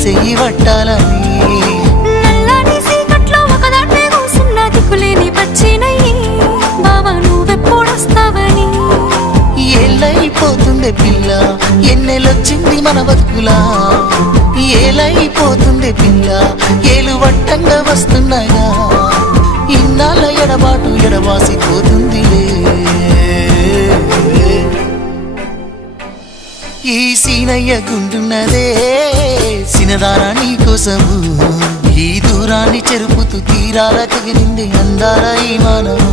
చెయ్యి పట్టాలని నల్లని సీకట్లో ఒకదాన్నే కూసున్న దిక్కులేని పచ్చినయ్యి బావా నువ్వెప్పుడొస్తావని ఏళ్ళైపోతుంది పిల్ల ఎన్నెలొచ్చింది మన బతుకులా ఏలైపోతుంది పిల్ల ఏలు వట్టంగా వస్తున్నాయా ఇన్నాళ్ళ ఎడబాటు ఎడవాసిపోతుందిలే ఈ సీనయ్య గుంటున్నదే సినదారా నీ కోసము ఈ దూరాన్ని చెరుపుతూ తీరాల కగిలింది అందాల ఈ మానవు